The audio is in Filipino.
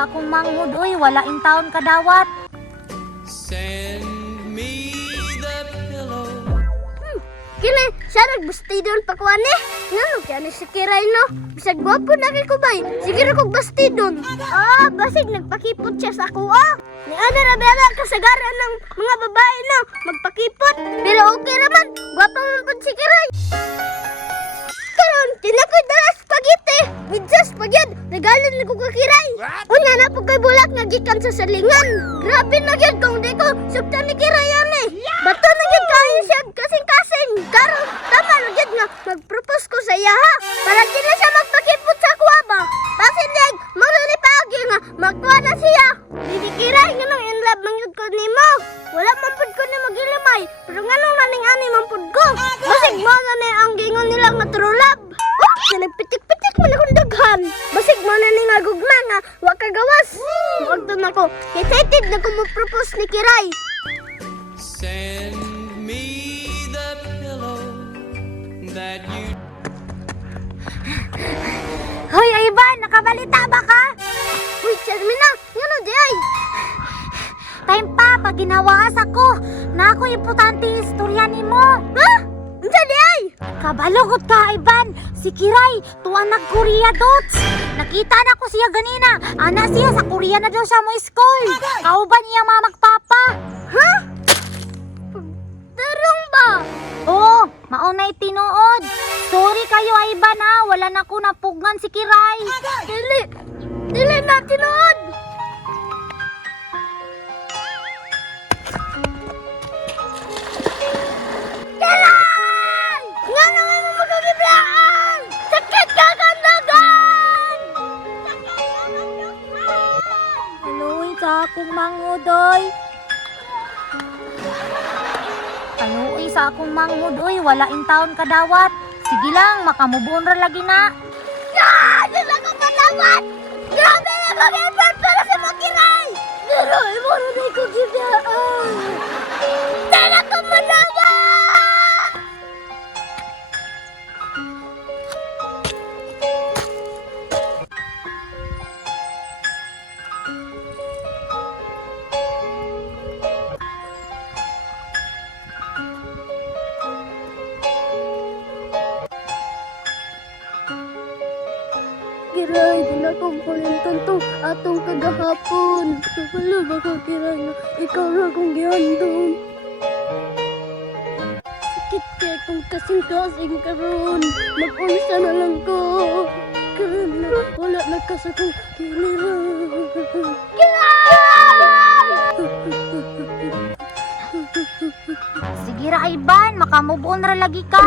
sa akong manghud, uy, wala in taon kadawat. Send me the pillow. Kini, siya nagbastidon pa kuan eh. Ngano kaya ni si Kiray no? Bisag gwapo na kay kubay. Sige ra kog bastidon. Ah, basig nagpakipot siya sa ako ah. Ni ana ra bala kasagaran ng mga babae no, magpakipot. Pero okay ra man, gwapo man pud si Kiray. Karon, tinakoy dala spaghetti. With just spaghetti, regalan ni ko ka Kiray. Unya na po kay bulak nga gikan sa salingan. Grabe na gyud kung di ko subtan ni Kiray ani. Bato na gyud kayo siya kasing-kasing. Karon, tama na gyud nga mag-propose ko sa iya ha. Para di na siya magpakipot sa kuwa ba. Pasinig, maglulipagi nga magkuha na siya. Didi Kiray, nganong in love man gyud ko nimo. Wala man pud ko ni magilamay. Pero nganong naning ani man pud ko. Basig mo na ni ang gingon nila nga true love. Oh, nagpitik-pitik man akong daghan. Basig mo na ni nga gugma nga wa ka gawas. Magdon ako. Excited na ko mo-propose ni Kiray. Send me the pillow that you. Hoy, Ivan, nakabalita ba ka? Uy, Charmina, ngano di ay? Time pa, pag ginawas ako, na ako importante istorya nimo. Ha? Unsa di ay? Kabalogot ka, Ivan. Si Kiray, tuwan nag-Korea dots. Nakita na ko siya ganina. Ana siya, sa Korea na daw siya mo school. Kauban niya mga magpapa. Ha? Tarong ba? Oo, maunay tinuod. Sorry kayo, Ivan ha. Wala na ko napugngan si Kiray. Dili na tinuod. Kiray! Nga naman mo magkakiblaan! Sakit ka kandagan! Haluin sa akong mangudoy. Haluin sa akong mangudoy. Wala in taon kadawat. Sige lang, makamubon ra lagi na. Di ba ko patawad? Grabe na mag-effort para sa mga Kiray! Pero mo na na ko gidaan. Tara ko manawa! Kiray, di na kong kulintan to atong kagahapon. Wala ba ko, Kiray, na ikaw na kong gihandong. Sakit kaya kung kasing-kasing karon. Mag-unsa na lang ko. Karon na, wala na ka sa kong kilirang. Kiray! Sige ra, Ivan. Makamubon ra lagi ka.